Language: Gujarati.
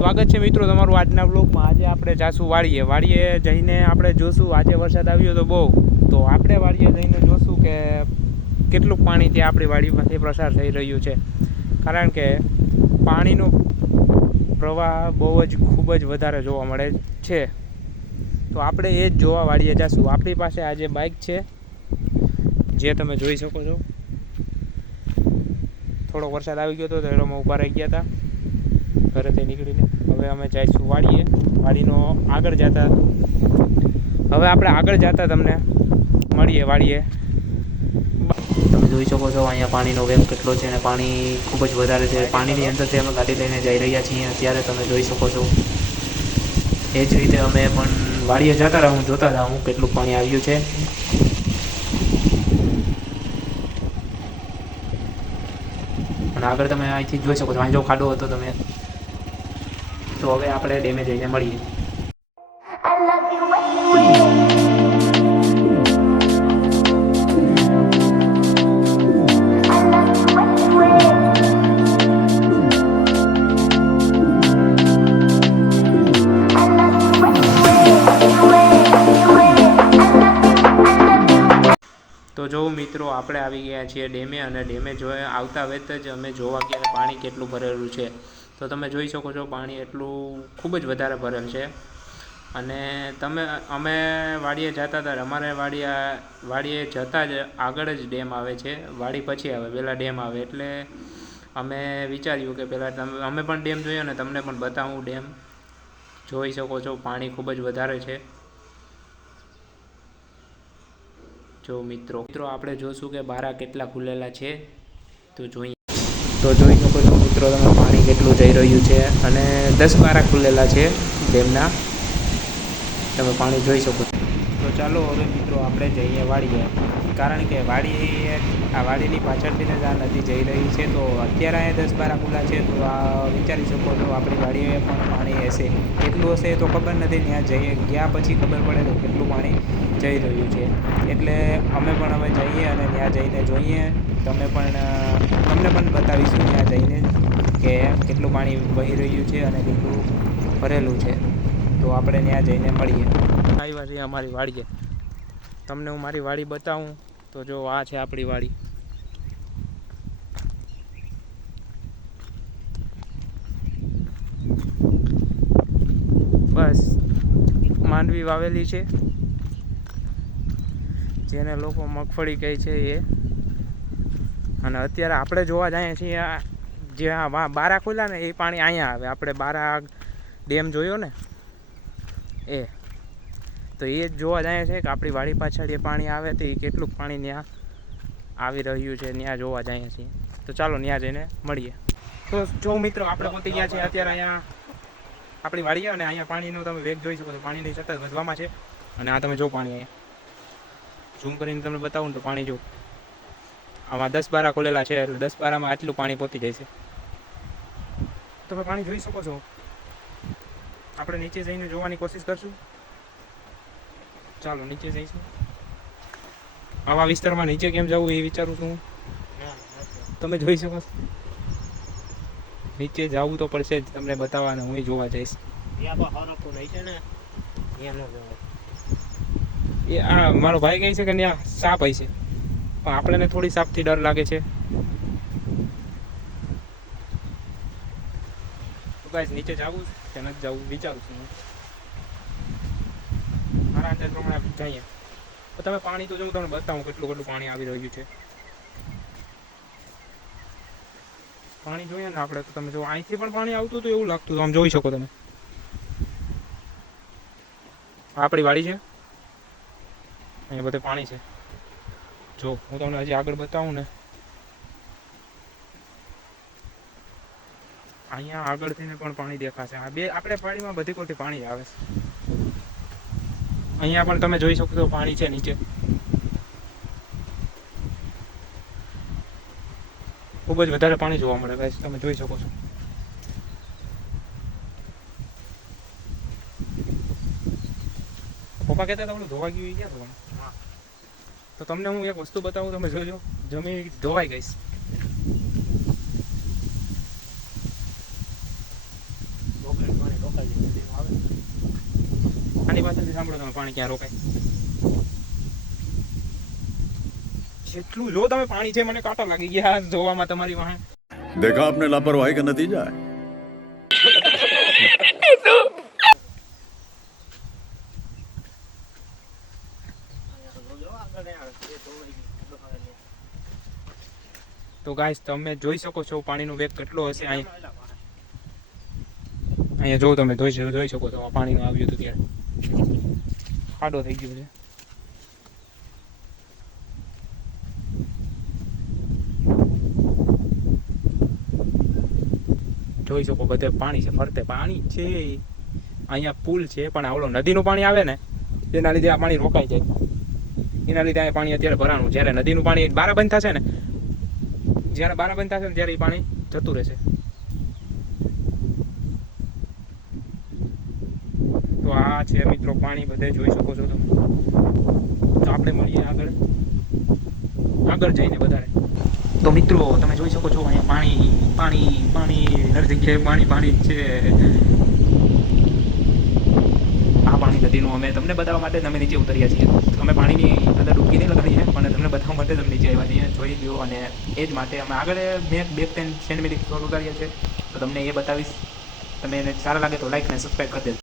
સ્વાગત છે મિત્રો તમારું આજના બ્લોગમાં। આજે આપણે જાશું વાડીએ જઈને આપણે જોશું। આજે વરસાદ આવ્યો તો બહુ, તો આપણે વાડીએ જઈને જોશું કે કેટલું પાણી ત્યાં આપણી વાડીમાંથી પ્રસાર થઈ રહ્યું છે, કારણ કે પાણીનો પ્રવાહ બહુ જ ખૂબ જ વધારે જોવા મળે છે। તો આપણે એ જ જોવા વાડીએ જશું। આપણી પાસે આજે બાઇક છે, જે તમે જોઈ શકો છો। થોડો વરસાદ આવી ગયો હતો તો એમાં ઊભા રહી ગયા હતા ઘરેથી નીકળીને। હવે અમે જઈશું વાડીએ। વાડીનો આગળ જતા તમને મળીએ વાડીએ। તમે જોઈ શકો છો અહીંયા પાણીનો વેગ કેટલો છે, અને પાણી ખૂબ જ વધારે છે। પાણીની અંદરથી અમે ગાડી લઈને જઈ રહ્યા છીએ અત્યારે, તમે જોઈ શકો છો। એ જ રીતે અમે પણ વાડીએ જતા રહું, જોતા રહું કેટલું પાણી આવ્યું છે। અને આગળ તમે અહીંથી જોઈ શકો છો, અહીં જો ખાડો હતો તમે। તો હવે આપણે ડેમે જઈને મળીએ। તો જો મિત્રો આપણે આવી ગયા છીએ ડેમે, અને ડેમે આવતા વેત જ અમે જોવા ગયા પાણી કેટલું ભરેલું છે। તો તમે જોઈ શકો છો પાણી એટલું ખૂબ જ વધારે ભરેલ છે। અને અમે વાડીએ જતા હતા, અમારે વાડીએ જતાં જ આગળ જ ડેમ આવે છે। વાડી પછી આવે, પહેલાં ડેમ આવે, એટલે અમે વિચાર્યું કે પહેલાં અમે પણ ડેમ જોયો ને તમને પણ બતાવું ડેમ। જોઈ શકો છો પાણી ખૂબ જ વધારે છે। જો મિત્રો આપણે જોશું કે બારા કેટલા ખુલેલા છે, તો જોઈ શકો છો મિત્રો તમે પાણી કેટલું જઈ રહ્યું છે, અને 10 બારા ખુલેલા છે ડેમના, તમે પાણી જોઈ શકો છો। તો ચાલો હવે મિત્રો આપણે જઈએ વાડીએ, કારણ કે વાડીની પાછળથી જ આ નદી જઈ રહી છે। તો અત્યારે અહીંયા 10 બારા ખુલ્લા છે, તો આ વિચારી શકો છો આપણી વાડીએ પણ પાણી હશે, કેટલું હશે તો ખબર નથી। ત્યાં ગયા પછી ખબર પડે તો કેટલું પાણી જઈ રહ્યું છે। એટલે અમે પણ હવે જઈએ અને ત્યાં જઈને જોઈએ, તમને પણ બતાવીશું ત્યાં જઈને કે કેટલું પાણી વહી રહ્યું છે અને કેટલું ભરેલું છે। તો આપણે ત્યાં જઈને મળીએ। આવ્યા છીએ અમારી વાડીએ, તમને હું મારી વાડી બતાવું। તો જો આ છે આપણી વાડી। બસ માંડવી વાવેલી છે, જેને લોકો મગફળી કહે છે એ। અને અત્યારે આપણે જોવા જઈએ છીએ જ્યાં બારા ખુલ્લા ને એ પાણી અહીંયા આવે। આપણે બારા ડેમ જોયો ને એ, તો એ જ જોવા જઈએ છીએ કે આપણી વાડી પાછળ એ પાણી આવે તો એ કેટલું પાણી ત્યાં આવી રહ્યું છે, ત્યાં જોવા જઈએ છીએ। તો ચાલો ત્યાં જઈને મળીએ। તો જો મિત્રો આપણે પહોંચી ગયા છીએ અત્યારે અહીંયા આપણી વાડીએ, અને અહીંયા પાણીનો તમે વેગ જોઈ શકો છો, પાણીની સતત વધવામાં છે। અને આ તમે જો પાણી અહીંયા ઝૂમ કરીને તમને બતાવું તો પાણી જો આમાં 10 બારા ખોલેલા છે, એટલે 10 બારામાં આટલું પાણી પહોંચી જાય છે। તમે પાણી જોઈ શકો છો। આપણે નીચે જઈને જોવાની કોશિશ કરશું। ચાલો નીચે જઈશું। આવા વિસ્તારમાં નીચે કેમ જવું એ વિચારું છું। તમે જોઈ શકો છો નીચે જવું તો પડશે જ તમને બતાવવાનું, હું જોવા જઈશ। એ આ મારો ભાઈ કહે છે કે ત્યાં સાપ હશે, પણ આપણને થોડી સાપથી ડર લાગે છે। તો ગાઈસ નીચે જવું કે નથી જવું વિચારું છું। મારા અંદાજ પ્રમાણે જઈએ। તો તમે પાણી તો જો હું તમને બતાવું કેટલું પાણી આવી રહ્યું છે। પાણી જોઈએ ને આપણે, તો તમે જો અહીંથી પણ પાણી આવતું હતું એવું લાગતું હતું, આમ જોઈ શકો તમે। આપણી વાડી છે, અહીંયા બધે પાણી છે। જો હું તમને હજી આગળ બતાવું ને, અહીંયા આગળથી પણ પાણી દેખાશે। આપણે વાડીમાં બધી કોરથી પાણી આવે છે। અહીંયા પણ તમે જોઈ શકો છો પાણી છે નીચે, ખૂબ જ વધારે પાણી જોવા મળે ગાઈસ, તમે જોઈ શકો છો। પપ્પા કહેતા હતા ઓલું ધોવા ગયું ક્યાં ધોવાનું? તો તમને હું એક વસ્તુ બતાવું, તમે જોજો, જમીન ધોવાઈ ગઈશ। મારી પાસેથી સાંભળો તમે પાણી ક્યાં રોકાય. જેટલું જો તમે પાણી છે મને કાંટા લાગી ગયા જોવામાં તમારી વાહે. देखा आपने लापरवाही का नतीजा है. તો ગાઈસ તમે જોઈ શકો છો પાણીનો વેગ કેટલો હશે. અહીંયા જો તમે જોઈ શકો છો આ પાણીનું આવ્યું હતું ત્યારે ખાડો થઈ ગયો છે. જોઈ શકો બધે પાણી છે, ફરતે પાણી છે. અહીંયા પુલ છે પણ આવડો નદીનું પાણી આવે ને તેના લીધે આ પાણી રોકાઈ જાય. એના લીધે આ પાણી અત્યારે ભરાણું. જ્યારે નદીનું પાણી બારા બંધ થશે ને, જ્યારે બારા બંધ થશે ને ત્યારે એ પાણી જતું રહેશે. તો આ છે મિત્રો પાણી બધે જોઈ શકો છો તમે. તો આપણે મળીએ આગળ જઈને વધારે. તો મિત્રો તમે જોઈ શકો છો અહીંયા પાણી પાણી પાણી હર જગ્યાએ પાણી પાણી છે. આ પાણી નદીનું અમે તમને બતાવવા માટે અમે નીચે ઉતર્યા છીએ. અમે પાણીની અંદર ડૂબકી નહીં લગાડીએ પણ તમને બતાવવા માટે તમે નીચે આવ્યા છીએ. જોઈ લ્યો. અને એ જ માટે અમે આગળ મેં 2-3 સેન્ટીમીટર ઉતાર્યા છે તો તમને એ બતાવીશ. તમે એને સારા લાગે તો લાઈક અને સબસ્ક્રાઈબ કરી દેજો.